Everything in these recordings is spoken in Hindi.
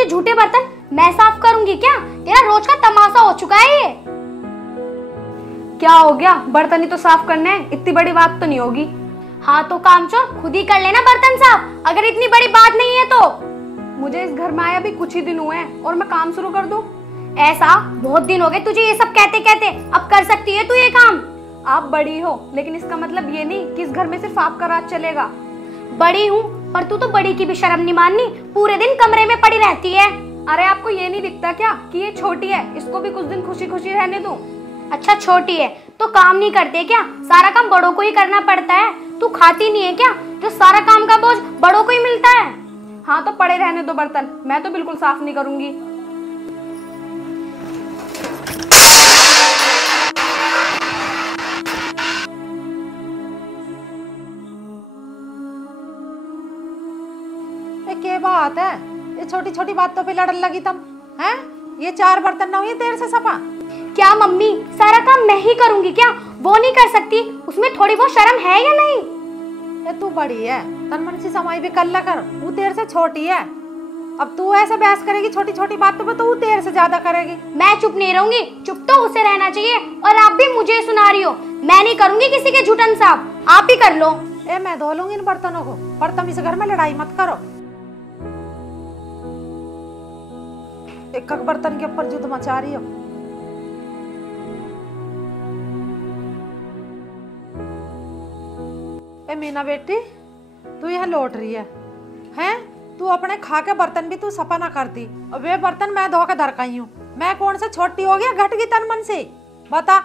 के झूठे बर्तन मैं साफ करूंगी क्या? तेरा रोज का तमाशा हो चुका है ये। क्या हो गया, बर्तन ही तो साफ करने हैं, इतनी बड़ी बात तो नहीं होगी। हाँ तो कामचोर खुद ही कर लेना बर्तन साफ, अगर इतनी बड़ी बात नहीं है तो। मुझे इस घर में आया भी कुछ ही दिन हुए हैं और मैं काम शुरू कर दूं? ऐसा बहुत दिन हो गए तुझे ये सब कहते कहते, अब कर सकती है तू ये काम। आप बड़ी हो, लेकिन इसका मतलब ये नहीं कि इस घर में सिर्फ आपका राज चलेगा। बड़ी हूँ पर तू तो बड़ी की भी शर्म नहीं माननी, पूरे दिन कमरे में पड़ी रहती है। अरे आपको ये नहीं दिखता क्या कि ये छोटी है, इसको भी कुछ दिन खुशी खुशी रहने दूं। अच्छा छोटी है तो काम नहीं करते क्या? सारा काम बड़ों को ही करना पड़ता है। तू खाती नहीं है क्या जो सारा काम का बोझ बड़ों को ही मिलता है? हाँ तो पड़े रहने दो बर्तन, मैं तो बिल्कुल साफ नहीं करूंगी। क्या बात है, ये छोटी छोटी बातों पे लड़न लगी तुम हैं? ये 4 बर्तन ना हुए देर से सफा। क्या मम्मी सारा काम मैं ही करूंगी क्या? वो नहीं कर सकती, उसमें थोड़ी बहुत शर्म है या नहीं? ये तू बड़ी है, तन मन से समय भी कर ला कर, वो तेरे से छोटी है। अब तू ऐसे बहस करेगी छोटी छोटी बातों पे तो वो तेरे से ज्यादा करेगी। मैं चुप नहीं रहूंगी, चुप तो उसे रहना चाहिए, और आप भी मुझे सुना रही हो। मैं नहीं करूंगी किसी के झूठन साफ, आप ही कर लो। ए मैं धो लूंगी इन बर्तनों को, पर तुम इस घर में लड़ाई मत करो। एक एक बर्तन के ऊपर युद्ध मचा रही हो। ए मीना बेटी, तू यहाँ लौट रही है हैं? तू अपने खा के बर्तन भी तू सफा ना करती, और वे बर्तन मैं धो के धर गई हूँ। मैं कौन से छोटी हो गया, घट गई तन मन से? बता,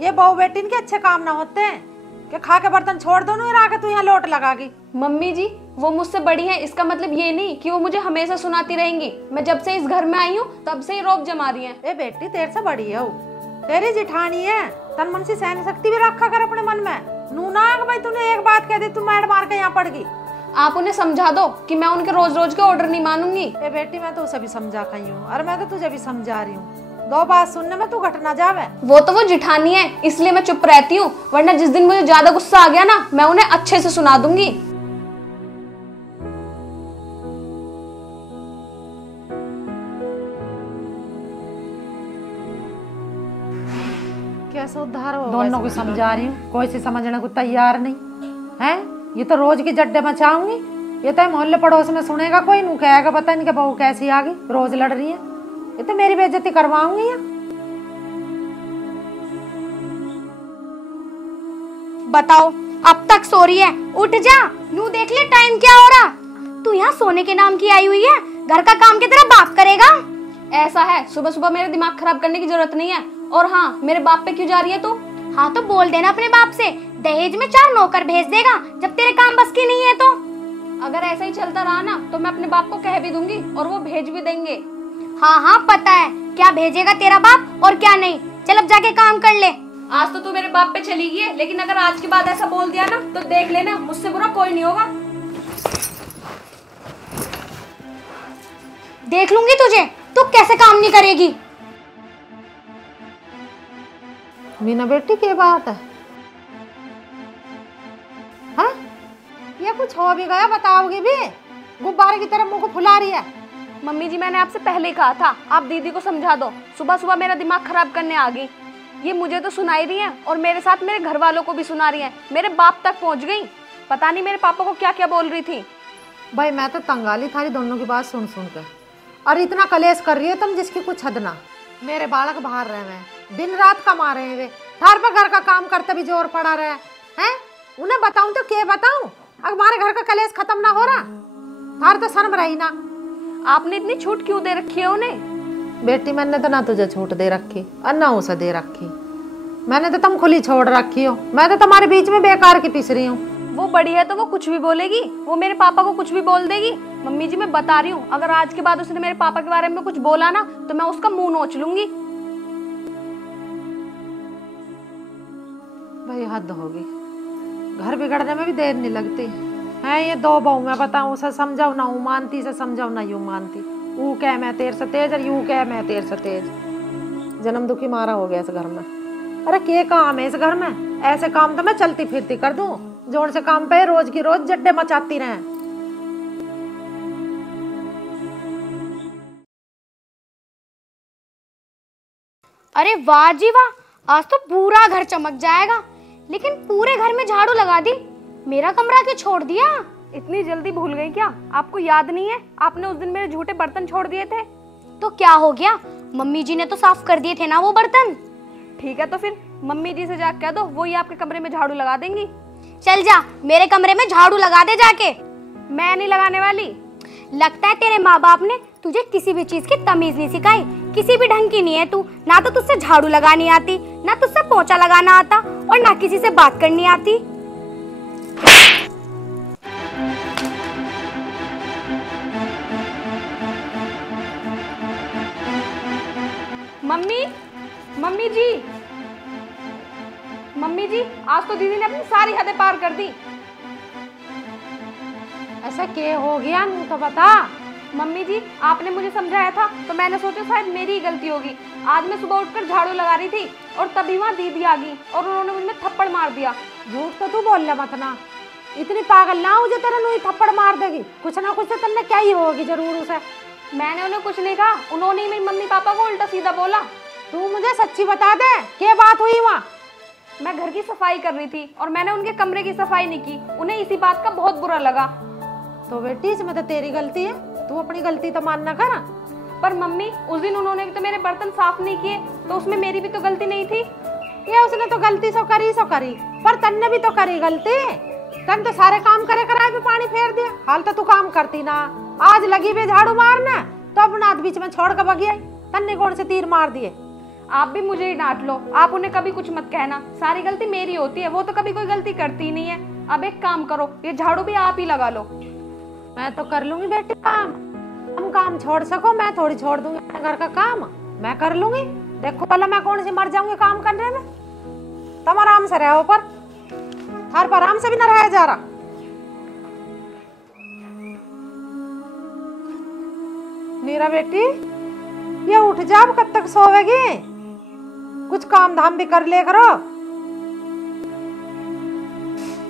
ये बहू बेटी के अच्छे काम ना होते हैं कि खा के बर्तन छोड़ दो ना आके तू यहाँ लोट लगागी। मम्मी जी वो मुझसे बड़ी है, इसका मतलब ये नहीं कि वो मुझे हमेशा सुनाती रहेंगी। मैं जब से इस घर में आई हूँ तब से ही रोब जमा रही हैं। ए बेटी तेरे से बड़ी है वो, तेरी जिठानी है, तन मन से सहन शक्ति भी रखा कर अपने मन में। नूना भाई तूने एक बात कह दी तू मैड मार के यहाँ पड़ गई। आप उन्हें समझा दो कि मैं उनके रोज रोज के ऑर्डर नहीं मानूंगी। ए बेटी मैं तो उसे भी समझा गई हूँ, और मैं तो तुझे भी समझा रही हूँ, 2 बात सुनने में तू घट ना जावे। वो तो वो जिठानी है इसलिए मैं चुप रहती हूँ, वरना जिस दिन मुझे ज्यादा गुस्सा आ गया ना मैं उन्हें अच्छे से सुना दूंगी। कैसे उद्धार हो? दोनों को समझा रही हूँ, कोई से समझने को तैयार नहीं है। ये तो रोज की जड्डे मचाऊंगी, ये तो मोहल्ले पड़ोस में सुनेगा कोई, नू कहेगा पता नहीं कि बहू कैसी आ गई, रोज लड़ रही है। ये तो मेरी बेइज्जती करवाऊंगी यहाँ। बताओ अब तक सो रही है? उठ जा, नू देख ले टाइम क्या हो रहा। तू यहाँ सोने के नाम की आई हुई है, घर का काम की तरह बाप करेगा? ऐसा है, सुबह सुबह मेरे दिमाग खराब करने की जरूरत नहीं है। और हाँ, मेरे बाप पे क्यों जा रही है तू? हाँ तो बोल देना अपने बाप से, दहेज में 4 नौकर भेज देगा जब तेरे काम बस की नहीं है तो। अगर ऐसा ही चलता रहा ना तो मैं अपने बाप को कह भी दूंगी और वो भेज भी देंगे। हाँ हाँ पता है क्या भेजेगा तेरा बाप और क्या नहीं। चल अब जाके काम कर ले। आज तो तू मेरे बाप पे चली गई है, लेकिन अगर आज के बाद ऐसा बोल दिया ना तो देख लेना, मुझसे बुरा कोई नहीं होगा। देख लूंगी तुझे, तू कैसे काम नहीं करेगी। मीना बेटी क्या बात है? हाँ? ये कुछ हो भी गया बताओगी भी? गुब्बारे की तरह मुंह को फुला रही है। मम्मी जी मैंने आपसे पहले ही कहा था, आप दीदी को समझा दो। सुबह सुबह मेरा दिमाग खराब करने आ गई। ये मुझे तो सुनाई रही है और मेरे साथ मेरे घर वालों को भी सुना रही है, मेरे बाप तक पहुंच गई। पता नहीं मेरे पापा को क्या क्या बोल रही थी। भाई मैं तो तंगाली थारी दोनों की बात सुन सुन कर, और इतना कलेश कर रही है तुम जिसकी कुछ हद ना। मेरे बालक बाहर रहे हैं, दिन रात कमा रहे हैं, वे घर पर घर का काम करते भी जोर पड़ा रहे हैं। उन्हें बताऊं तो क्या बताऊं? अब हमारे घर का कलेश खत्म ना हो रहा, थार तो शर्म रही ना। आपने इतनी छूट क्यों दे रखी है उन्हें? बेटी मैंने तो ना तुझे छूट दे रखी और ना उसे दे रखी, मैंने तो तुम खुली छोड़ रखी हो। मैं तो तुम्हारे बीच में बेकार की पिस रही हूँ। वो बड़ी है तो वो कुछ भी बोलेगी, वो मेरे पापा को कुछ भी बोल देगी। मम्मी जी मैं बता रही हूँ, अगर आज के बाद उसने मेरे पापा के बारे में कुछ बोला ना तो मैं उसका मुंह नोच लूंगी। भाई हद होगी, घर बिगड़ने में भी देर नहीं लगती है। ये 2 बहू मैं बताऊँ, उसे समझाऊ ना ऊ मानती, से समझाऊ ना यूं मानती। ऊ कह मैं तेरे से तेज और यूं कह मैं तेरे से तेज। जन्म दुखी मारा हो गया इस घर में। अरे क्या काम है इस घर में? ऐसे काम तो मैं चलती फिरती कर दूं, जोर से काम पे रोज की रोज जड्डे मचाती रहे। अरे वाह जी वाह, आज तो पूरा घर चमक जाएगा। लेकिन पूरे घर में झाड़ू लगा दी, मेरा कमरा क्यों छोड़ दिया? इतनी जल्दी भूल गई क्या? आपको याद नहीं है आपने उस दिन मेरे झूठे बर्तन छोड़ दिए थे? तो क्या हो गया, मम्मी जी ने तो साफ कर दिए थे ना वो बर्तन। ठीक है तो फिर मम्मी जी से जाकर कह दो, वो ही आपके कमरे में झाड़ू लगा देंगी। चल जा, मेरे कमरे में झाड़ू लगा दे जाके। मैं नहीं लगाने वाली। लगता है तेरे माँ बाप ने तुझे किसी भी चीज की तमीज नहीं सिखाई। किसी भी ढंग की नहीं है तू, ना तो तुझसे झाड़ू लगानी आती, ना तुझसे पोंछा लगाना आता, और ना किसी से बात करनी आती। मम्मी, मम्मी जी, मम्मी जी, आज तो दीदी ने अपनी सारी हदें पार कर दी। ऐसा क्या हो गया नू तो बता। मम्मी जी, आपने मुझे समझाया था तो मैंने सोचा शायद मेरी ही गलती होगी। आज मैं सुबह उठकर झाड़ू लगा रही थी और तभी वहाँ दीदी आ गई और उन्होंने मुझे थप्पड़ मार दिया। झूठ तो तू बोल ले मत ना, इतनी पागल ना हो जो तेरा नू ही थप्पड़ मार देगी। कुछ ना कुछ तो तुमने क्या ही होगी जरूर उसे। मैंने उन्हें कुछ नहीं कहा, उन्होंने ही मेरी मम्मी पापा को उल्टा सीधा बोला। तू मुझे सच्ची बता दे, क्या बात हुई वहाँ? मैं घर की सफाई कर रही थी और मैंने उनके कमरे की सफाई नहीं की। उन्हें इसी बात का बहुत बुरा लगा। तो बेटी इसमें तो तेरी गलती है, तू अपनी गलती तो मानना कर। पर मम्मी, उस दिन उन्होंने भी तो मेरे बर्तन साफ नहीं किए, तो उसमें मेरी भी तो गलती नहीं थी। ये उसने तो गलती सो करी, पर तन्ने भी तो करी गलती। तन तो सारे काम करे कराए भी पानी फेर दिया। हाल तो तू काम करती ना, आज लगी भी झाड़ू मारना तो अपना बीच में छोड़ कर भगी आई। तन्ने कौन से तीर मार दिए? आप भी मुझे ही डांट लो, आप उन्हें कभी कुछ मत कहना। सारी गलती मेरी होती है, वो तो कभी कोई गलती करती ही नहीं है। अब एक काम करो, ये झाड़ू भी आप ही लगा लो। मैं तो कर लूंगी बेटी काम, हम काम छोड़ सको, मैं थोड़ी छोड़ दूंगी अपने घर का काम। मैं कर लूंगी। देखो पहले मैं कौन सी मर जाऊंगी काम करने में। तुम आराम से रहो, पर हर पर आराम से भी न रहा जा रहा। नीरा बेटी, ये उठ जा, अब कब तक सोवेगी? कुछ काम धाम भी कर ले करो।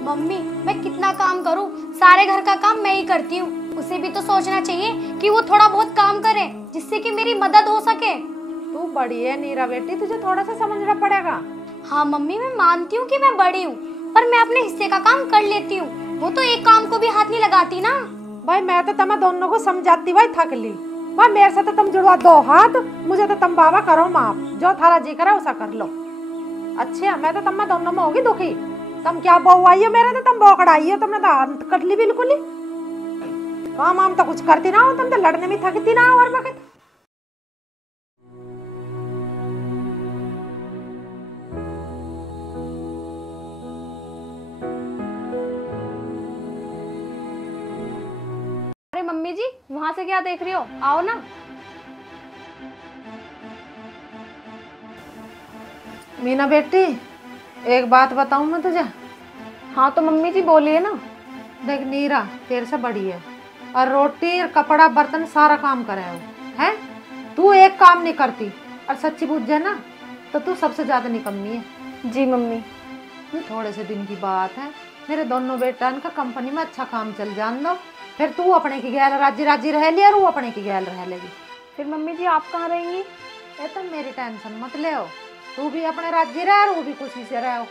मम्मी, मैं कितना काम करूं, सारे घर का काम मैं ही करती हूँ। उसे भी तो सोचना चाहिए कि वो थोड़ा बहुत काम करे, जिससे कि मेरी मदद हो सके। तू बड़ी है नीरा बेटी, तुझे थोड़ा सा समझना पड़ेगा। हाँ मम्मी, मैं मानती हूँ कि मैं बड़ी हूँ, पर मैं अपने हिस्से का काम कर लेती हूँ। वो तो एक काम को भी हाथ नहीं लगाती ना। भाई मैं तो तुम्हें दोनों को समझाती, भाई थक ली। भाई मेरे से तो तुम जुड़वा दो हाथ, मुझे तो तुम बाबा करो माफ, जो थारा जी करे वैसा कर लो। अच्छा, मैं तो तुम्हें दोनों में होगी दुखी। तुम क्या बहू आई हो मेरे, तो तुम बोकड़ा आई हो, तुमने तो हाथ कर ली बिल्कुल ही। काम आम तो कुछ करती ना हो, तुम तो लड़ने में थकती ना हो हर वक्त। अरे मम्मी जी, वहां से क्या देख रही हो? आओ ना। मीना बेटी, एक बात बताऊं मैं तुझे? हाँ तो मम्मी जी बोलिए ना। देख नीरा तेरे से बड़ी है, और रोटी और कपड़ा बर्तन सारा काम करे हो है। तू एक काम नहीं करती, और सच्ची पूछ जाए ना तो तू सबसे ज्यादा निकम्मी है। जी मम्मी। थोड़े से दिन की बात है, मेरे दोनों बेटा का कंपनी में अच्छा काम चल जान दो, फिर तू अपने की गैल राजी राजी रह लिया और वो अपने की गैल रह लेगी। फिर मम्मी जी आप कहाँ रहेंगी? ये तुम मेरी टेंशन मत ले हो, तू भी अपने राज्य रह और वो भी खुशी से रहो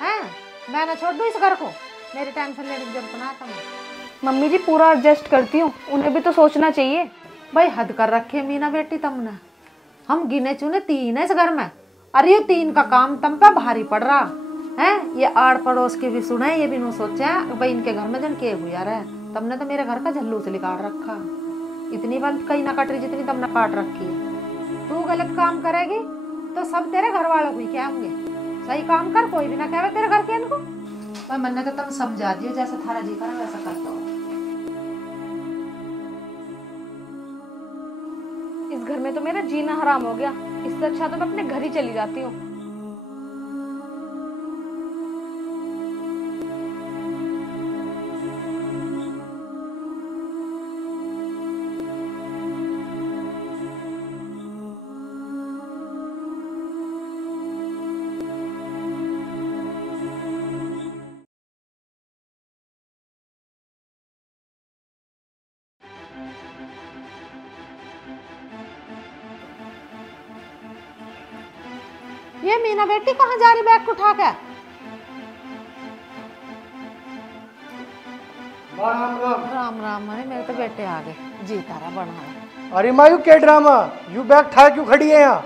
हैं। मैं ना छोड़ दूँ इस घर को, मेरी टेंशन लेने की जरूरत ना है तुम्हें। मम्मी जी पूरा एडजस्ट करती हूँ, उन्हें भी तो सोचना चाहिए। भाई हद कर रखे मीना बेटी तुमने। हम गिने चुने 3 है इस घर में, अरे ये 3 का काम तुम पे भारी पड़ रहा है। ये आड़ पड़ोस के भी सुने, ये भी नहीं सोचा भाई इनके घर में जन के हुआ रहे। तुमने तो मेरे घर का झल्लूस निकाल रखा, इतनी बंद कहीं ना कट रही जितनी तुमने काट रखी है। तू गलत काम करेगी तो सब तेरे घर वालों को ही कहेंगे, सही काम कर कोई भी ना कहे तेरे घर के इनको। मैं मन तो तुम समझा दियो, जैसा थारा जी करे वैसा कर दो। इस घर में तो मेरा जीना हराम हो गया, इससे अच्छा तो मैं अपने घर ही चली जाती हूँ। ये मीना बेटी कहाँ जा रही बैग उठा के? राम राम। राम राम। अरे मेरे तो बेटे आ गए। जी तारा बना। अरे मायू क्या ड्रामा, यू बैग ठा क्यों खड़ी है यहाँ?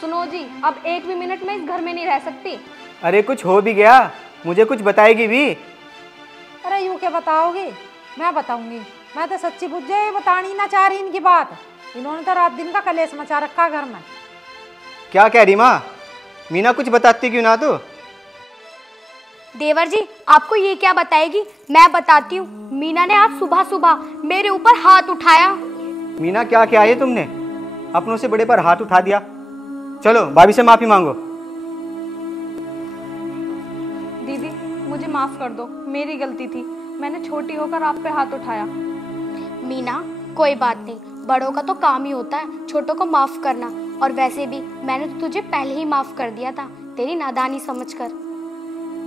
सुनो जी, अब एक भी मिनट में इस घर में नहीं रह सकती। अरे कुछ हो भी गया मुझे कुछ बताएगी भी? अरे यूं क्या बताओगी? मैं बताऊंगी। मैं तो सच्ची बुझ जाए, बतानी ना चाह रही इनकी बात। इन्होंने तो रात दिन का कलेश मचा रखा घर में। क्या कह रही माँ? मीना कुछ बताती क्यों ना तू? देवर जी आपको ये क्या बताएगी, मैं बताती हूँ। मीना ने आज सुबह सुबह मेरे ऊपर हाथ उठाया। मीना क्या क्या है तुमने? अपनों से बड़े पर हाथ उठा दिया। चलो भाभी से माफी मांगो। दीदी मुझे माफ कर दो, मेरी गलती थी। मैंने छोटी होकर आप पे हाथ उठाया। मीना कोई बात नहीं, बड़ों का तो काम ही होता है छोटों को माफ करना। और वैसे भी मैंने तो तुझे पहले ही माफ कर दिया था, तेरी नादानी समझकर।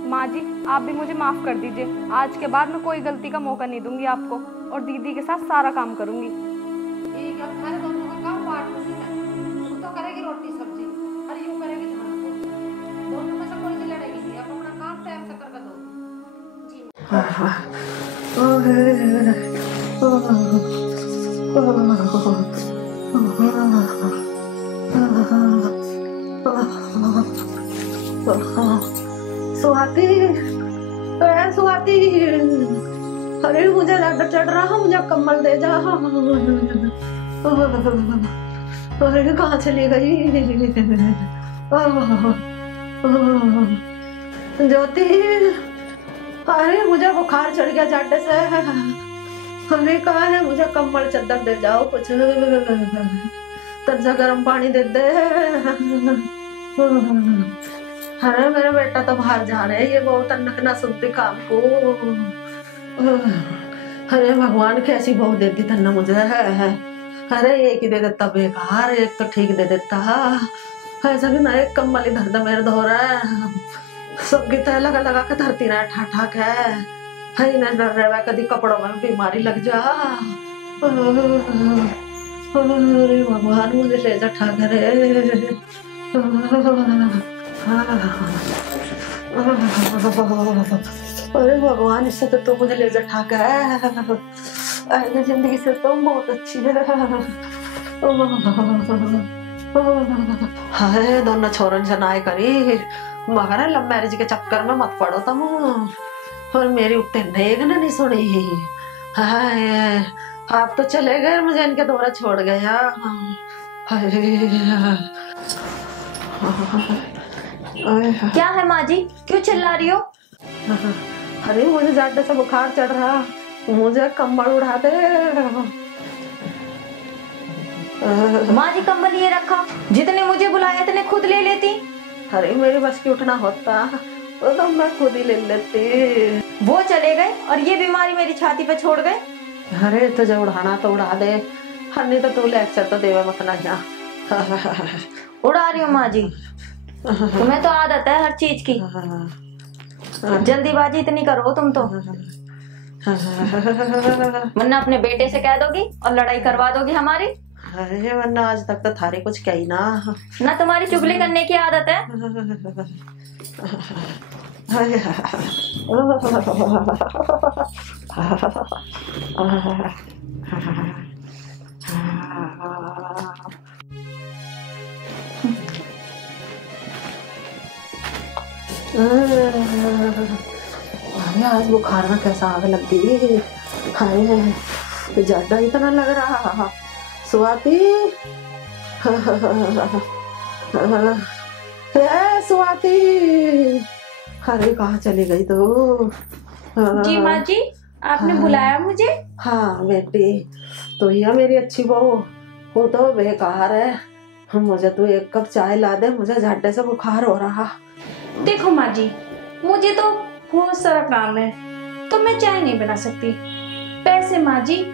माँ जी आप भी मुझे माफ कर दीजिए। आज के बाद मैं कोई गलती का मौका नहीं दूंगी आपको, और दीदी के साथ सारा काम करूंगी। ठीक है, तुम्हारे दोनों का काम बांट दूंगी मैं। तू तो करेगी रोटी सब्जी और यूं करेगी खाना पोछा। दोनों में से कोई भी लड़ेगी नहीं। अब अपना काम टाइम से करके दो। स्वाति, स्वाति, अरे मुझे दर्द चढ़ रहा, मुझे कंबल दे जा। अरे कहाँ चली गई ज्योति? अरे मुझे बुखार चढ़ गया झट से। अरे कहाँ है, मुझे कंबल चादर दे जाओ कुछ। तंजा गर्म पानी दे दे। अरे मेरा बेटा तो बाहर जा रहे है, ये बहुत अन्नक ना सुनती काम को। अरे भगवान कैसी बहू देती था ना मुझे। अरे एक ही दे देता बेकार, एक तो ठीक दे देता। ऐसा भी ना एक कम्बल इधर दे मेरे धोरा सबकी तय लगा लगा के धरती रहा ठा ठा के। ना डर रहा कभी कपड़ों में बीमारी लग जा। अरे भगवान मुझे ले जा ठा करे। अरे भगवान इससे तो तुम मुझे ले जा ठाक है। जिंदगी से तुम बहुत अच्छी है। हाय दोनों छोरन से नाय करी, मगर लव मैरिज के चक्कर में मत पड़ो तुम। और मेरी उतने नेक नहीं सुनी। हाय आप तो चले गए, मुझे इनके दौरा छोड़ गया। क्या है माँ जी, क्यों चिल्ला रही हो? अरे मुझे ज्यादा से बुखार चढ़ रहा, मुझे कंबल उड़ा दे। माँ जी कंबल ये रखा, जितने मुझे बुलाया इतने खुद ले लेती। अरे मेरे बस की उठना होता वो तो मैं खुद ही ले लेती। वो चले गए और ये बीमारी मेरी छाती पे छोड़ गए। अरे तुझे उड़ाना तो उड़ा दे, नहीं तो तू लेक्चर तो देवे मत ना जा। उड़ा रही हूँ माँ जी, तुम्हें तो आदत है हर चीज की। जल्दीबाजी इतनी करो तुम तो, वरना अपने बेटे से कह दोगी और लड़ाई करवा दोगी हमारी। अरे वरना आज तक तो थारे कुछ कही ना तुम्हारी चुगली करने की आदत है। अरे आज बुखार में कैसा आग लग गई। हाय ज्यादा इतना लग रहा। स्वाति, स्वाति, अरे कहाँ चली गई तो? जी माँ जी, आपने बुलाया मुझे? हाँ बेटी, तो यह मेरी अच्छी बहू, वो तो बेकार है। मुझे तो एक कप चाय ला दे, मुझे झट्टे से बुखार हो रहा। देखो माँ जी, मुझे तो बहुत सारा काम है तो मैं चाय नहीं बना सकती। वैसे माँ जी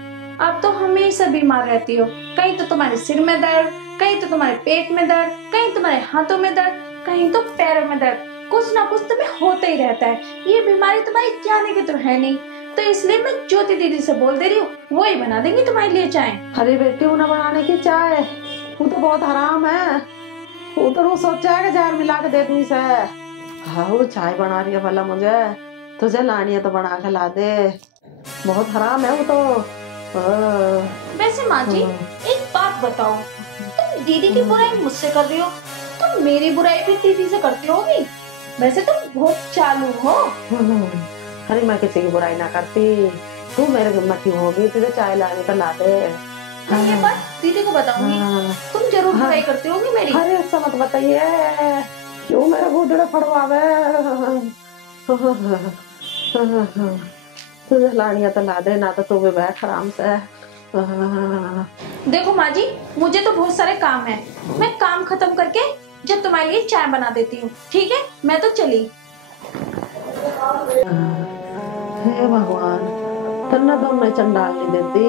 आप तो हमेशा बीमार रहती हो, कहीं तो तुम्हारे सिर में दर्द, कहीं तो तुम्हारे पेट में दर्द, कहीं तुम्हारे हाथों में दर्द, कहीं तो पैरों में दर्द, कुछ ना कुछ तुम्हें होता ही रहता है। ये बीमारी तुम्हारी जाने की तो है नहीं, तो इसलिए मैं ज्योति दीदी से बोल दे रही हूँ, वो ही बना देंगी तुम्हारे लिए चाय। अरे बेटी, उन्हें बनाने की चाय वो तो बहुत हराम है। उधर वो सोचा है कि जार मिला के दे दूँ इसे। हाँ वो चाय बना रही है भला मुझे, तुझे लानी है तो बना के ला दे, बहुत हराम है वो तो। वैसे माँ जी एक बात बताओ, तुम दीदी की बुराई मुझसे कर रही हो, तुम मेरी बुराई भी दीदी से करती होगी। वैसे तुम बहुत चालू हो। अरे मैं किसी की बुराई ना करती, तू मेरे गुम्मत की होगी, तुझे चाय लाने तो ला दे। मैं ये बात दीदी को बताऊंगी, तुम जरूर बुराई करती होगी मेरी। अरे ऐसा मत बताइए, क्यों मेरा गोदड़ा फड़वावे। तुझे लानी है तो ला दे, ना तो तू भी बैठ आराम से। देखो माँ जी, मुझे तो बहुत सारे काम है, मैं काम खत्म करके जब तुम्हारे लिए चाय बना देती हूँ, ठीक है? मैं तो चली। हे भगवान, तन्ना तो मैं चंडाल नहीं देती,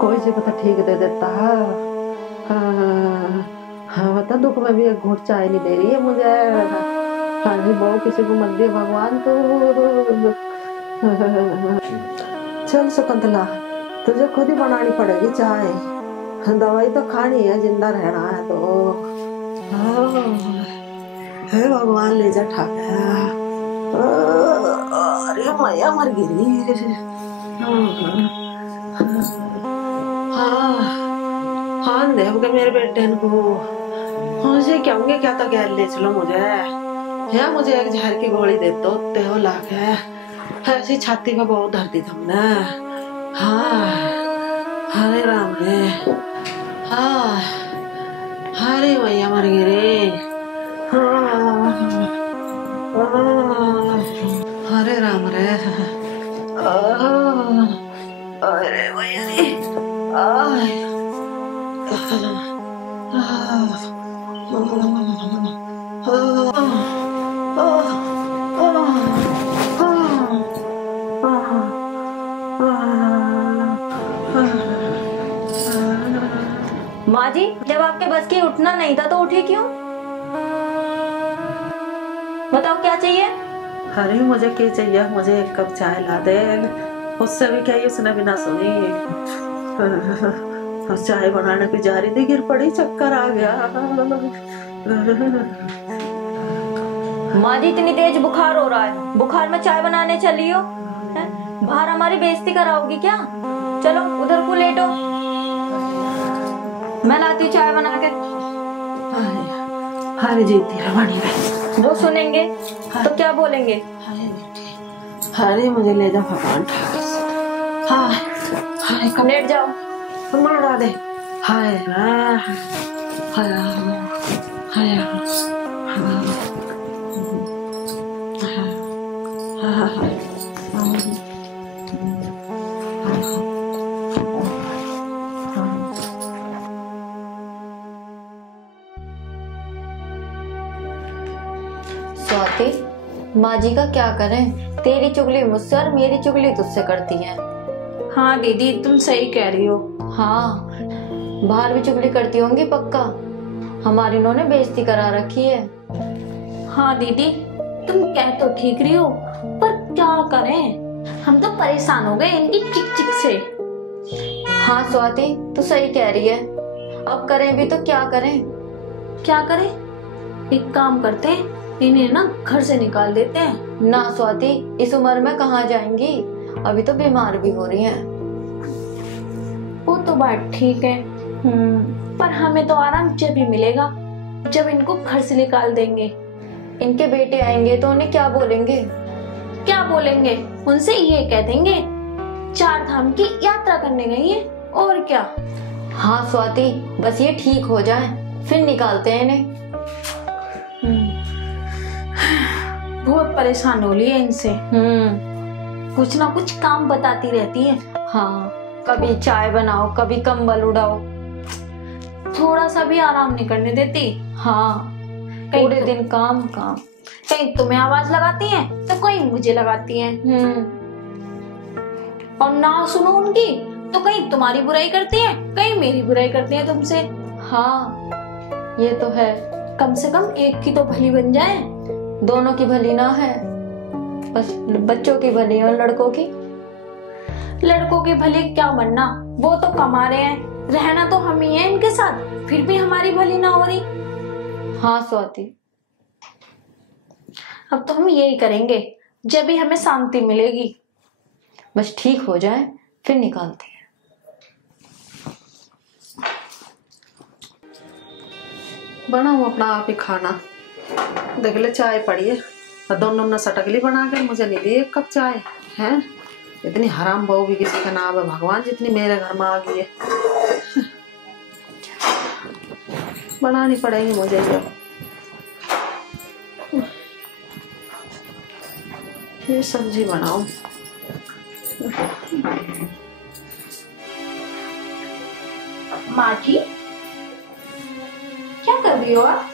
कोई सी पता ठीक दे देता। हाँ बता, दुख में भी एक घूंट चाय नहीं दे रही है मुझे। हाँ जी बहु किसी को मत दे भगवान तू। चल शकुंतला, तुझे खुद ही बनानी पड़ेगी चाय, दवाई तो खानी है, जिंदा रहना है तो। हे भगवान ले जा ठाक। अरे मैया मर गिरी। हाँ देव के मेरे बेटे को मुझे क्या होंगे, क्या तो गैर ले चलो मुझे, या मुझे एक जहर की गोली दे दो, तेहो ला के ऐसी छाती में बहुत दर्द थी तुमने। हाँ हरे राम रे, हाँ हरे मैया मर गिरी। हरे राम रे, अरे भैया रे, माँ जी जब आपके बस की उठना नहीं था तो उठी क्यों? बताओ क्या चाहिए? अरे मुझे क्या चाहिए, मुझे एक कप चाय ला दे। उससे भी क्या उसने भी ना सुनी, चाय बनाने की जा रही थी, गिर पड़ी, चक्कर आ गया। माँ जी इतनी तेज बुखार हो रहा है, बुखार में चाय बनाने चली हो? बाहर हमारी बेइज्जती कराओगी क्या? चलो उधर को लेटो, मैं लाती हूँ चाय बना के। अरे जीती रवानी है, वो सुनेंगे तो क्या बोलेंगे? अरे मुझे ले जा भगवान। हाँ हाँ लेट जाओ, मारा दे। हाय हाय हाय हाय स्वाति, माँ जी का क्या करें, तेरी चुगली मुझसे और मेरी चुगली तुझसे करती है। हाँ दीदी तुम सही कह रही हो। हाँ बाहर भी चुगली करती होंगी पक्का, हमारी इन्होंने बेइज्जती करा रखी है। हाँ दीदी तुम कह तो ठीक रही हो, पर क्या करें, हम तो परेशान हो गए इनकी चिक चिक से। हाँ स्वाति तू सही कह रही है, अब करें भी तो क्या करें? क्या करें, एक काम करते हैं, इन्हें ना घर से निकाल देते हैं। ना स्वाति इस उम्र में कहाँ जाएंगी, अभी तो बीमार भी हो रही हैं। वो तो बात ठीक है, पर हमें तो आराम जब भी मिलेगा जब इनको घर से निकाल देंगे। इनके बेटे आएंगे तो उन्हें क्या बोलेंगे? क्या बोलेंगे, उनसे ये कह देंगे 4 धाम की यात्रा करने गई है, और क्या। हाँ स्वाति बस ये ठीक हो जाए फिर निकालते हैं इन्हें। बहुत परेशान हो ली है इनसे, कुछ ना कुछ काम बताती रहती है। हाँ कभी चाय बनाओ, कभी कंबल उड़ाओ, थोड़ा सा भी आराम नहीं करने देती। हाँ पूरे दिन काम काम, कहीं तुम्हें आवाज लगाती हैं तो कहीं मुझे लगाती हैं। और ना सुनो उनकी तो कहीं तुम्हारी बुराई करती हैं, कहीं मेरी बुराई करती हैं तुमसे। हाँ ये तो है, कम से कम एक की तो भली बन जाए। दोनों की भली ना है, बस बच्चों की भली और लड़कों की। लड़कों की भली क्या बनना, वो तो कमा रहे हैं, रहना तो हम ही है इनके साथ, फिर भी हमारी भली ना हो रही। हाँ स्वाति। अब तो हम यही करेंगे जब भी हमें शांति मिलेगी। बस ठीक हो जाए फिर निकालते हैं। बनाऊं अपना आप ही खाना। देख ले चाय पड़ी है और दोनों ने सटकली बना के मुझे नहीं दी एक कप चाय है। इतनी हराम बहू भी किसी का नाम है भगवान जितनी मेरे घर में आ गई है। बनानी पड़ेगी मुझे ये। फिर सब्जी बनाऊं। माँ जी क्या कर रही हो आप?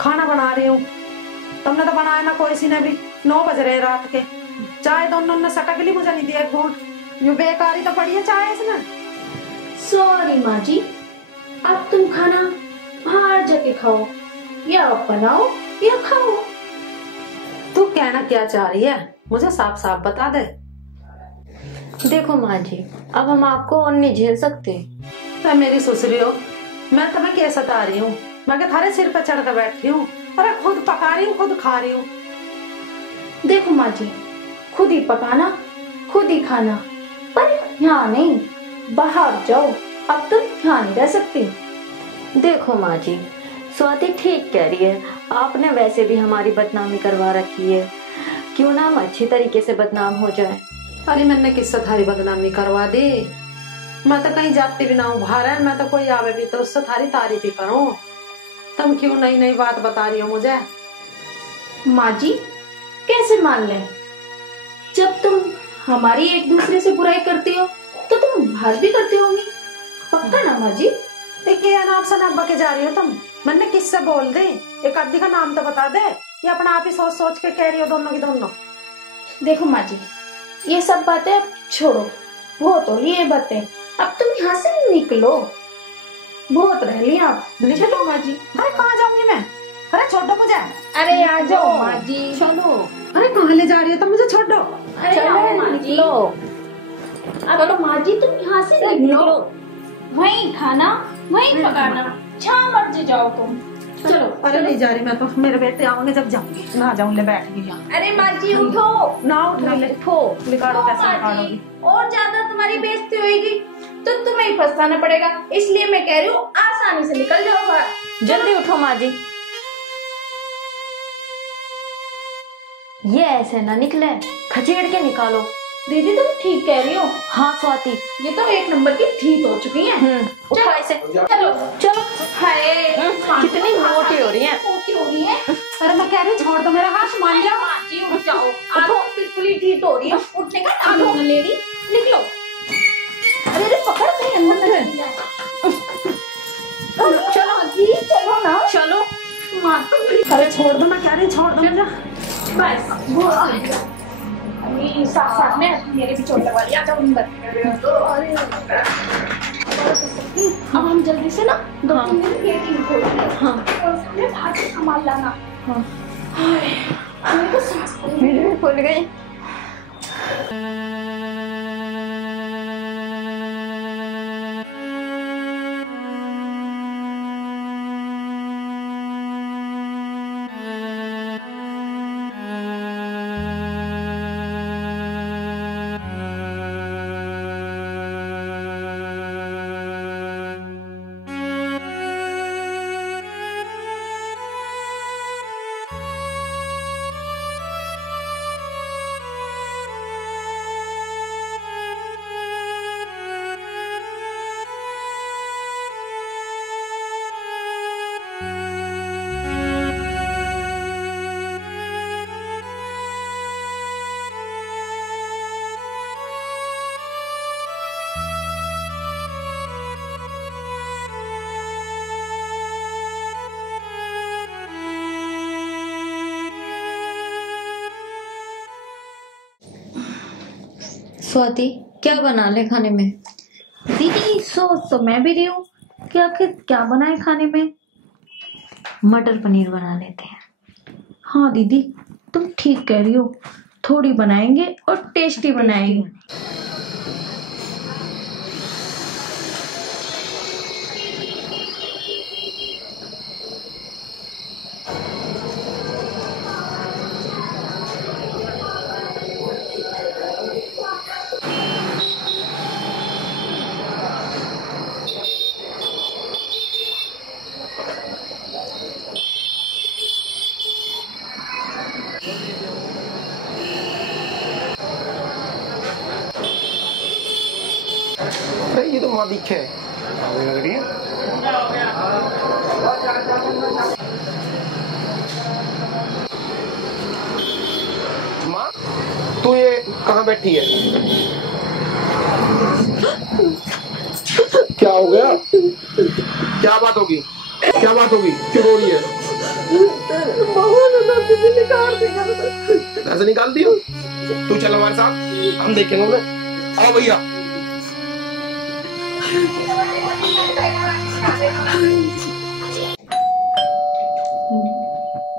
खाना बना रही हूँ। तुमने तो बनाया ना कोई सी ने भी। 9 बज रहे रात के। चाय दोनों ने सटकली मुझे नहीं दिया घूट। यू बेकारी तो पड़ी है चाय इसने। सॉरी माँ जी, अब तुम खाना बाहर जाके खाओ या आप बनाओ या खाओ। तू कहना क्या चाह रही है मुझे साफ साफ बता दे। देखो माँ जी, अब हम आपको और नहीं झेल सकते। मैं मेरी सुसरी हो, मैं तुम्हें क्या सता रही हूँ? मैं क्या थारे सिर पे चढ़ कर बैठी हूँ? अरे खुद पका रही हूँ खुद खा रही हूँ। देखो माँ जी, खुद ही पकाना खुद ही खाना, पर यहाँ नहीं, बाहर जाओ। अब तुम यहाँ नहीं रह सकती। देखो माँ जी, स्वाति ठीक कह रही है। आपने वैसे भी हमारी बदनामी करवा रखी है, क्यों ना हम अच्छी तरीके से बदनाम हो जाए। अरे मैंने किससे थारी बदनामी करवा दी? मैं तो कहीं जाती भी ना हूँ बाहर। मैं तो कोई आवे भी तो उससे थारी तारीफ ही करूँ। तुम क्यों नई नई बात बता रही हो मुझे? माँ जी कैसे मान लें? जब तुम हमारी एक दूसरे से बुराई करती हो तो तुम बाहर भी करती होगी, पक्का ना माँ जी? देखिए नाम से नाम बके जा रही हो तुम। मैंने किससे बोल दी? एक आदमी का नाम तो बता दे। ये अपना आप ही सोच सोच के कह रही हो दोनों की दोनों। देखो माँ जी, ये सब बातें अब छोड़ो। बहुत हो रही है बातें, अब तुम यहाँ से निकलो। बहुत रह लिया आप। चलो माँ जी। अरे कहाँ जाऊंगी मैं? अरे छोड़ दो मुझे। अरे आ जाओ माँ जी। चलो। अरे कहाँ ले जा रही हो तुम? मुझे छोड़ दो। अरे आओ माँ जी। अब माँ जी तुम यहाँ से निकलो। वहीं खाना वहीं पकाना, जहाँ मर्जी जाओ तुम। चलो। अरे नहीं जा रही मैं तो। मेरे बेटे आओगे जब जाऊंगी। ना जाऊं ले बैठ गई यहाँ। अरे माँ जी उठो ना उठो निकालो कैसे निकालोगी? और ज्यादा तुम्हारी बेइज्जती होगी तो तुम्हें ही फंसाना पड़ेगा, इसलिए मैं कह रही हूँ आसानी से निकल जाओ बाहर। जल्दी उठो माँ जी। ये ऐसे ना निकले, खचेड़ के निकालो। दीदी तुम ठीक कह रही हो। हाँ स्वाति, ये तो 1 नंबर की ठीक हो चुकी है। उठा इसे। चलो चलो। हाय कितनी मोटी हो रही है। मोटी हो रही है। अरे मैं कह रही हूँ छोड़ दो मेरा हाथ। मान जाओ। माँ जी उठ जाओ। उठो, बिल्कुल ही ठीक हो रही है। उठने का नाम ही ना ले रही। निकलो। अरे अरे पकड़ कहीं अंदर न चली जाए। चलो जी चलो ना। चलो। अरे छोड़ दो, मैं कह रही छोड़ दो मुझे। बस साथ साथ में मेरे भी चोट लगवा लिया। जाओ अंदर। अब हम जल्दी से ना 2-3 दिन वेटिंग खोलेंगे। हाँ। और सामने बाहर से सामान लाना। हाँ। मेरे को सांस फूल गई। स्वाति क्या बना ले खाने में? दीदी सोच तो मैं भी रही हूँ कि आखिर क्या बनाए खाने में। मटर पनीर बना लेते हैं। हाँ दीदी तुम ठीक कह रही हो, थोड़ी बनाएंगे और टेस्टी बनाएंगे। माँ दिखे लग रही है। माँ तू ये कहाँ बैठी है? क्या हो गया? क्या बात होगी? क्या बात होगी? क्यों रो रही है? ऐसे निकाल दियो? तू चल हमारे साथ, हम देखेंगे उन्हें। आओ भैया।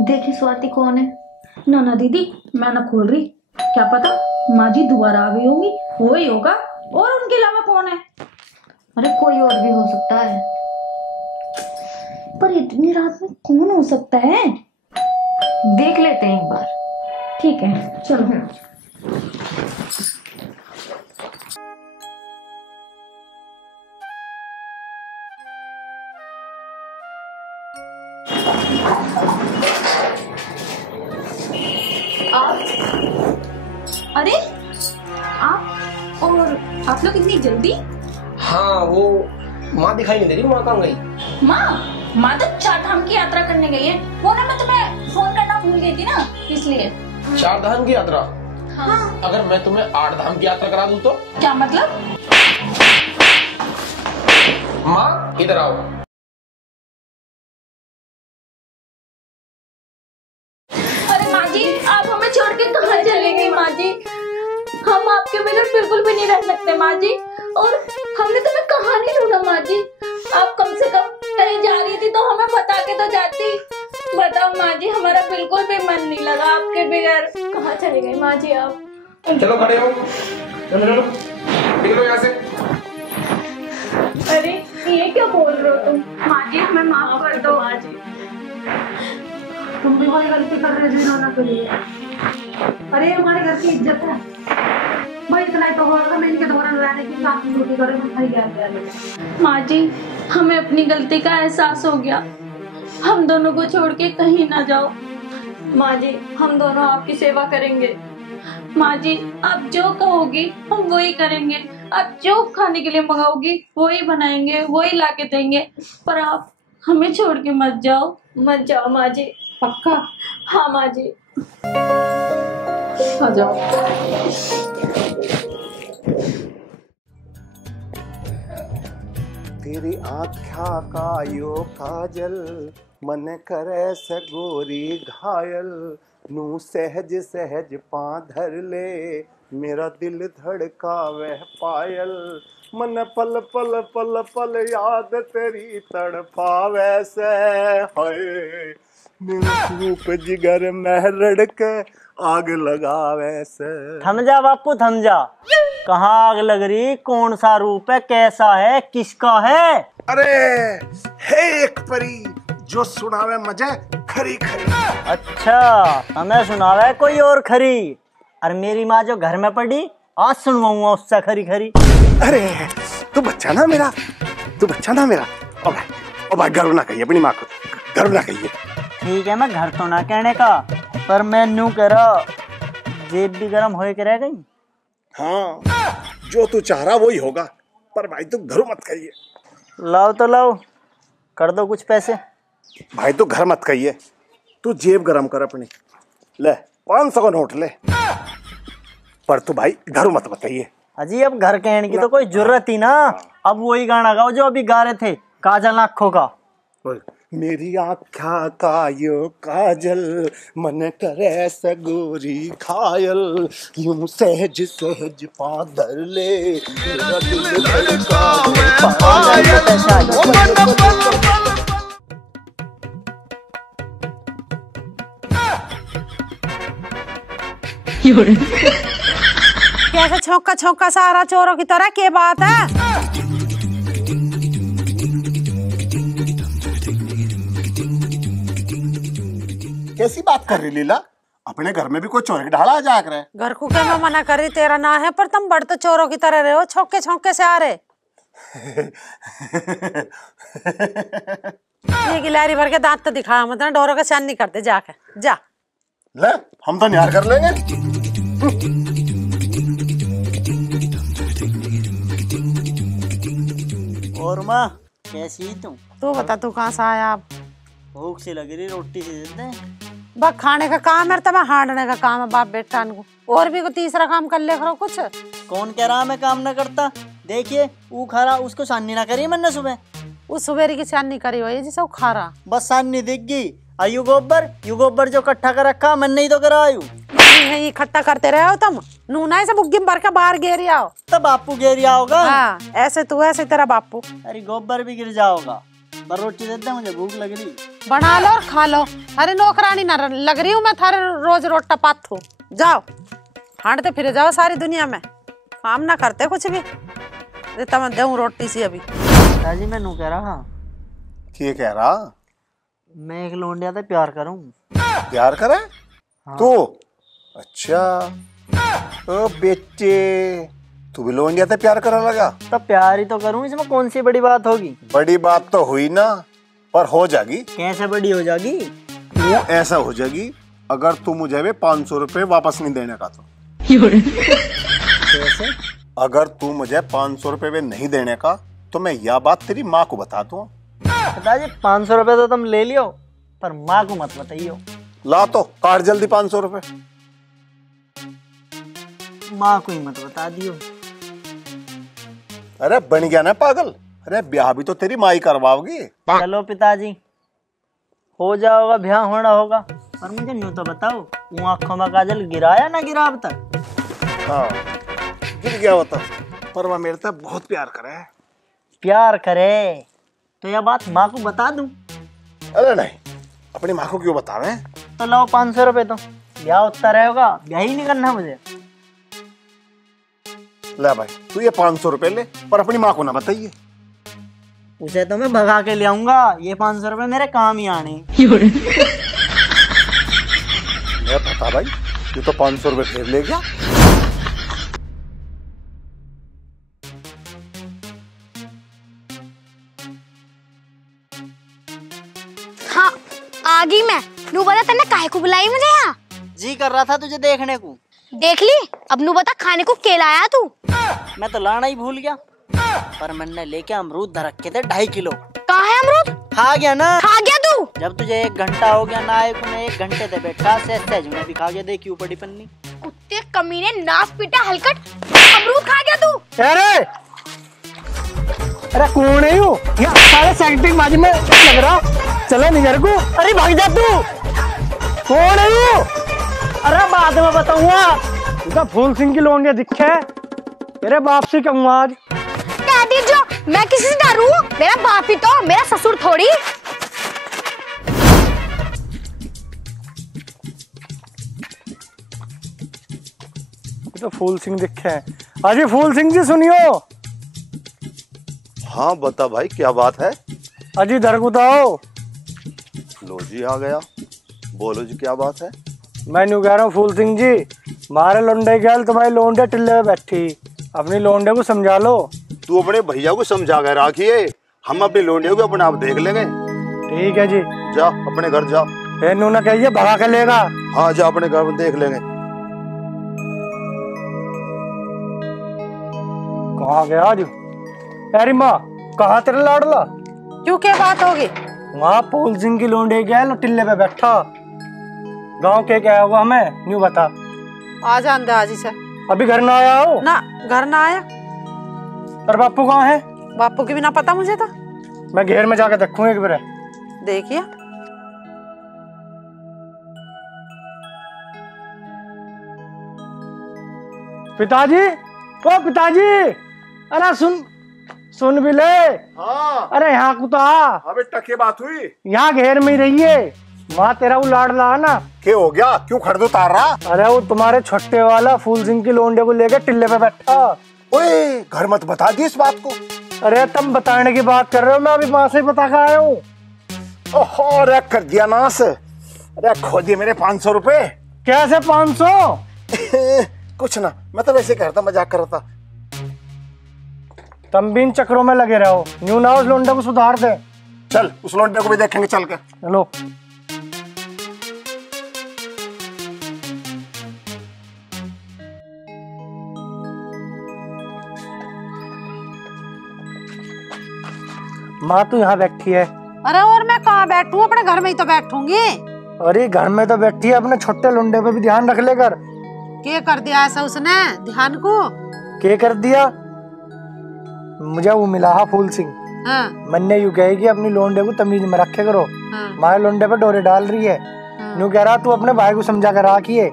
देखी स्वाति कौन है? ना ना दीदी, मैं ना खोल रही, क्या पता माँ जी दोबारा आ गई होंगी, वो ही होगा, और उनके अलावा कौन है? अरे कोई और भी हो सकता है, पर इतनी रात में कौन हो सकता है? देख लेते हैं एक बार। ठीक है चलो। अरे आप और आप लोग इतनी जल्दी? हाँ वो माँ दिखाई नहीं दे रही, माँ कहाँ गई? माँ तो 4 धाम की यात्रा करने गई है। वो ना मैं तुम्हें फोन करना भूल गई थी ना, इसलिए। 4 धाम की यात्रा? हाँ। अगर मैं तुम्हें 8 धाम की यात्रा करा दूं तो? क्या मतलब? माँ इधर आओ। अरे माँ जी, आप हमें छोड़ के कहाँ चलेंगे माँ जी? हम आपके बगैर बिल्कुल भी नहीं रह सकते माँ जी। और हमने तुम्हें कहाँ नहीं ढूंढा माँ जी। आप कम से कम कहीं जा रही थी तो हमें बता के तो जाती। बताओ माँ जी, हमारा बिल्कुल भी मन नहीं लगा आपके बगैर। कहाँ चले गए माँ जी आप? चलो खड़े हो, चलो निकलो यहाँ से। अरे ये क्या बोल रहे हो तुम? माँ जी हमें माफ कर दो। माँ जी तुम भी वही गलती कर रहे हो जिन्होंने के लिए। अरे हमारे घर की इज्जत है भाई, इतना ही तो होगा। मैं इनके दोबारा रहने की साथ में ड्यूटी करूँ, भाई गया। माँ जी हमें अपनी गलती का एहसास हो गया, हम दोनों को छोड़ के कहीं ना जाओ। माँ जी हम दोनों आपकी सेवा करेंगे। माँ जी आप जो कहोगी हम वही करेंगे। आप जो खाने के लिए मंगाओगी वही बनाएंगे, वही ला के देंगे। पर आप हमें छोड़ के मत जाओ। मत जाओ माँ जी। पक्का? हाँ माँ जी। आ जाओ। तेरी आँख्या का यो काजल, मन करे सगोरी घायल, नू सहज सहज पाँ धर ले, मेरा दिल धड़का वह पायल, मन पल पल पल पल याद तेरी तड़पावे से, हाय मेरा रूप जिगर में रड़क आग लगावे से। थम जा बापू थम जा, कहाँ आग लग रही? कौन सा रूप है, कैसा है, किसका है? अरे है एक परी जो सुनावे मजे खरी खरी। अच्छा हमें सुनावे कोई और खरी, और मेरी माँ जो घर में पड़ी आज सुनवाऊंगा उससे खरी खरी। अरे तू बच्चा ना मेरा, तू बच्चा ना मेरा। ओ भाई गर्व ना कहिए अपनी माँ को, गर्व ना कहिए। ठीक है मैं घर तो ना कहने का, पर मैं न्यू करा जेब भी गर्म होए के रह गई। हाँ जो तू चाह रहा वही होगा, पर भाई तू घर मत कहिए। लाओ तो लाओ, कर दो कुछ पैसे। भाई तू घर मत कहिए, तू जेब गरम कर अपनी, ले 500 का नोट ले, पर तू भाई घर मत बताइए। अजी अब घर कहने की तो कोई जरूरत ही ना। अब वही गाना गाओ जो अभी गा रहे थे, काजल आँखों का। मेरी आँखा का यो काजल, मन करे सगोरी घायल, यूं सहज सहज पाँ धर ले, मेरा दिल धड़कावे कैसे छौका छौका सारा चोरों की तरह, क्या बात है? कैसी बात कर रही लीला? अपने घर में भी कोई चोर ढाला आ जाया करे। घर को क्या मैं मना कर रही, तेरा ना है, पर तुम बड़ तो चोरों की तरह रहे हो, छौके छौके से आ रहे। ये गिलारी भर के दांत तो दिखा, मतलब डोरों के सान नहीं करते, जाके जा। ले हम तो निहार कर लेंगे। और माँ कैसी तू? तू बता तू कहाँ से आया? अब भूख सी लग रही, रोटी से देते हैं। बस खाने का काम है, तब हांडने का काम है बाप बेटा को। और भी को तीसरा काम कर ले करो कुछ। कौन कह रहा मैं काम न करता? देखिए वो खा रहा, उसको साननी ना करी मैंने सुबह। उस सुबेरी की चांदनी करी हुई जिसे वो खा रहा। बस साननी दिख गई। यू गोबर जो इकट्ठा कर रखा मैंने ही तो करा। नहीं इकट्ठा करते रहे हो तुम। नूना से बुग्गी भर के बाहर गिर आओ। तो बापू गिर होगा। हाँ ऐसे तू ऐसे तेरा बापू। अरे गोबर भी गिर जाओगा। पर रोटी देते, मुझे भूख लग रही। बना लो और खा लो। अरे नौकरानी ना लग रही हूँ मैं थारे रोज रोटा पाथू। जाओ हांडते फिरे जाओ सारी दुनिया में, काम ना करते कुछ भी। मैं दूं रोटी सी अभी। दादी मैं नू कह रहा। क्या कह रहा? मैं एक लौंडिया से प्यार करूं। प्यार करे? हाँ। तू? अच्छा ओ बेटे, तू भी लौंडिया से प्यार करने लगा? तो प्यार ही तो करूं, इसमें कौन सी बड़ी बात होगी? बड़ी बात तो हुई ना, पर हो जाएगी। कैसे बड़ी हो जाएगी? वो ऐसा हो जाएगी अगर तू मुझे 500 रुपए वापस नहीं देने का तो। कैसे? अगर तू मुझे 500 रुपए नहीं देने का तो मैं यह बात तेरी माँ को बता दूँ। दादी 500 रुपए तो तुम ले लियो, पर माँ को मत बताइयो। ला तो काट जल्दी 500 रुपए। माँ को ही मत बता दियो। अरे बन गया ना पागल। अरे ब्याह भी तो तेरी माँ ही करवाओगी। चलो पिताजी हो जाओगा, ब्याह होना होगा। पर मुझे न्यू तो बताओ, वो आँखों में काजल गिराया ना गिरा अब तक? हाँ गिर गया होता, पर वह मेरे साथ बहुत प्यार करे। प्यार करे तो यह बात माँ को बता दूं? अरे नहीं, अपनी माँ को क्यों बतावे? तो लो 500 रुपए, तो ब्याह उतना रहेगा, ब्याह ही नहीं करना मुझे। ले भाई तू ये 500 रुपए ले, पर अपनी माँ को ना बताइए। उसे तो मैं भगा के ले आऊंगा, ये 500 रुपए मेरे काम ही आने। मैं पता भाई, ये तो 500 रुपए फिर ले गया। हाँ आ गई मैं। नू बता तन्ने काहे को बुलाई मुझे यहाँ? जी कर रहा था तुझे देखने को। देख ली? अब नू बता खाने को क्या लाया तू? मैं तो लाना ही भूल गया, पर मैंने लेके अमरूद धर रखे थे 2.5 किलो। कहाँ है अमरूद? खा गया ना। खा गया तू? जब तुझे 1 घंटा हो गया ना आए को, मैं 1 घंटे से बैठा सहज में भी खा गया। देखी ऊपरी पन्नी। कुत्ते कमीने नाक पीटा हलकट, अमरूद खा गया तू? अरे कौन है यू? यहाँ सारे सेक्टिंग बाजी में लग रहा। चलो निगर को। अरे भाग जा तू। कौन है यू? अरे बाद में बताऊंगा। तो फूल सिंह की लौंडिया दिखे, मेरे बाप से कहूँगा आज। दादी जो मैं किसी से डरूं? मेरा बाप ही तो, मेरा ससुर थोड़ी। तो फूल सिंह दिखे हैं। अजी फूल सिंह जी सुनियो। हाँ बता भाई क्या बात है? अजी इधर को आओ। लो जी आ गया, बोलो जी क्या बात है? मैं न्यू कह रहा हूँ फूल सिंह जी, मारे लोंडे गैल तुम्हारी लोंडे टिल्ले में बैठी, अपनी लोंडे को समझा लो। तू अपने भैया को समझा कर रखिए, हम अपनी लोंडे को अपने आप देख लेंगे। ठीक है जी, जा अपने घर जा। नू ना कहिए भगा के लेगा। हाँ जा अपने घर में देख लेंगे। कहाँ गया आज? अरे माँ कहाँ तेरा लाडला? क्यों क्या बात होगी? वहाँ फूल सिंह की लोंडे गैल टिल्ले पे बैठा। गाँव के क्या हुआ हमें न्यू बता। आ जा अंदाजी से। अभी घर ना आया हो? ना घर ना आया। पर बापू कहाँ है? बापू की भी ना पता मुझे तो। मैं घेर में जाकर देखूं एक बार। देखिए पिताजी, ओ पिताजी, अरे सुन भी ले। हाँ अरे यहाँ को तो आ। अबे टके बात हुई? यहाँ घेर में ही रहिए। वहाँ तेरा वो लाडला ना। क्या हो गया? क्यों खड़दो तार रहा? अरे वो तुम्हारे छोटे वाला फूल सिंह की लोंडे को लेकर टिल्ले पे बैठा। ओए घर मत बता दी इस बात को। अरे तुम बताने की बात कर रहे हो, मैं अभी वहां से बता कर आया हूँ। ओहो अरे कर दिया नास। अरे खो दिए मेरे 500 रुपए। कैसे 500? कुछ ना, मैं तो वैसे कह रहा था, मजाक कर रहा था। तुम भी इन चक्रों में लगे रहो, न्यू ना उस लोंडे को सुधार दे। चल उस लोंडे को भी देखेंगे चल के। चलो माँ तू यहाँ बैठी है। अरे और मैं कहाँ बैठूं, अपने घर में ही तो बैठूंगी। अरे घर में तो बैठी है, अपने छोटे लुंडे पे भी ध्यान रख लेकर। क्या कर दिया ऐसा उसने ध्यान को? क्या कर दिया? मुझे वो मिला है फूल सिंह। हाँ। मैंने यूँ कही कि अपनी लोंडे को तमीज में रखे करो। हाँ। मारे लोंडे पे डोरे डाल रही है। यूँ कह रहा तू अपने भाई को समझा कर रखिए।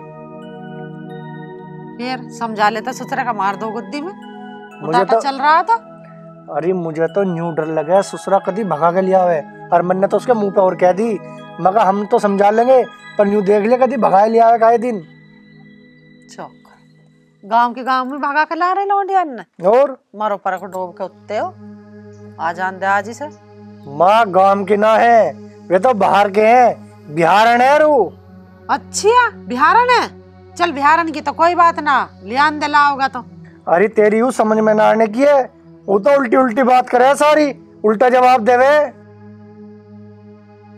फिर समझा लेता, ससुरा का मार दो गुद्दी में। मुझे तो चल रहा था। अरे मुझे तो न्यू डर लगा, ससुरा कभी भगा के लिया हुए। और मैंने तो उसके मुंह पे और कह दी, मगर हम तो समझा लेंगे, पर न्यू देख लिया कभी भगा लिया हुआ काहे दिन। गांव के गांव में भगा के ला रहे लौंडिया ने। और मारो पर को डोब के उत्ते हो। आ जान दे आज ही से। माँ गांव के ना है, वे तो बाहर के हैं, बिहारन है रू। अच्छा बिहारन है, चल बिहारन की तो कोई बात ना, लियान दे लाओगा तो। अरे तेरी यू समझ में ना आने की है, वो तो उल्टी उल्टी बात करे सारी, उल्टा जवाब देवे।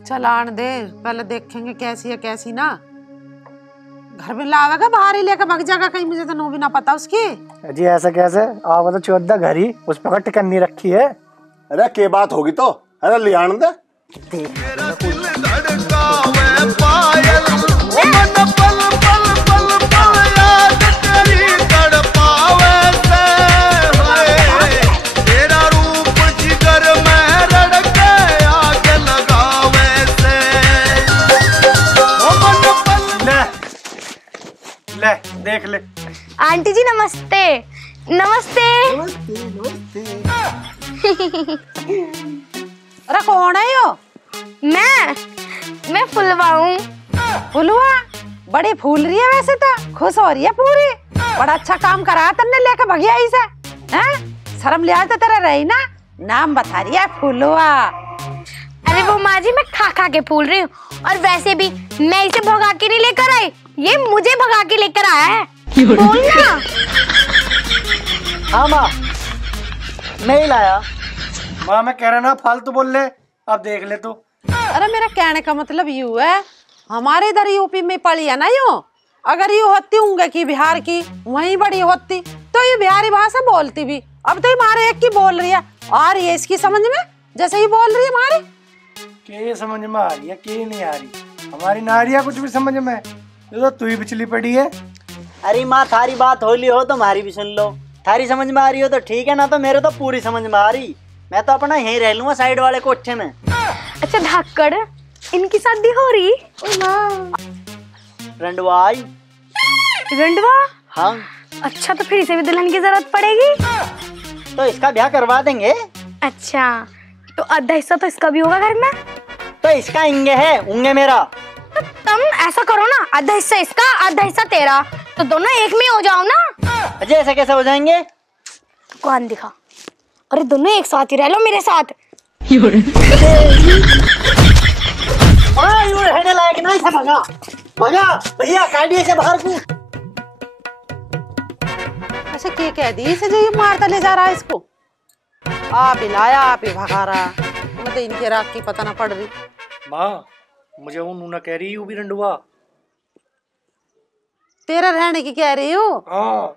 चल आन दे, पहले देखेंगे कैसी है कैसी ना। घर में लावेगा, बाहर ही लेकर भाग जाएगा कहीं, मुझे तो नो भी ना पता उसकी। जी ऐसा कैसे? आप तो 14 घर ही उस पर टिकन नहीं रखी है। अरे के बात होगी तो, अरे लियान दे। ले देख ले। आंटी जी नमस्ते। नमस्ते। अरे कौन है यो? मैं फुलवा हूँ। फुलवा बड़ी फूल रही है वैसे तो, खुश हो रही है पूरी। बड़ा अच्छा काम करा तन्ने लेके भगिया इसे। हैं? शर्म लिया तो तेरा रही ना, नाम बता रही है फुलवा। अरे वो माँ जी मैं खा खा के फूल रही हूँ, और वैसे भी मैं इसे भगा के नहीं लेकर आई, ये मुझे भगा के लेकर आया है। बोलना। हाँ माँ मैं ही लाया। माँ मैं कह रहा ना फालतू बोल ले, अब देख ले तू। अरे मेरा कहने का मतलब यू है, हमारे इधर यूपी में पड़ी है ना यूं, अगर यू होती होंगे कि बिहार की वहीं बड़ी होती तो ये बिहारी भाषा बोलती भी। अब तो हमारे एक की बोल रही है, आ रही है इसकी समझ में जैसे ही बोल रही है हमारी। के समझ में आ रही है के नहीं आ रही? हमारी नारिया कुछ भी समझ में, ये तो तू ही बिचली पड़ी है। अरे माँ थारी बात होली हो तो हमारी भी सुन लो, थारी समझ में आ रही हो तो ठीक है, ना तो मेरे तो पूरी समझ में आ रही। मैं तो अपना यहीं रह लूंगा साइड वाले कोठे में। अच्छा धाकड़, इनकी शादी हो रही? रंडवा आई। रंडवा? हाँ। अच्छा तो फिर इसे भी दुल्हन की जरूरत पड़ेगी, तो इसका ब्याह करवा देंगे। अच्छा तो आधा हिस्सा तो इसका भी होगा घर में। तो इसका इंगे है, उंगे मेरा। तो तुम ऐसा करो ना, आधा हिस्सा इसका आधा हिस्सा तेरा, तो दोनों एक में हो जाओ ना। अजय ऐसा कैसे हो जाएंगे? कौन दिखा? अरे दोनों एक साथ ही रह लो मेरे साथ। रहने लायक नहीं था, भगा भगा भैया काटिए से बाहर को। अच्छा क्या कह दी इसे जो ये मारता ले जा रहा है इसको? आप ही लाया आप ही भगा रहा, मैं तो इनके राग की पता ना पड़ रही। माँ मुझे वो नूना कह रही है भी रंडुआ तेरा रहने की कह रही हूँ। हाँ।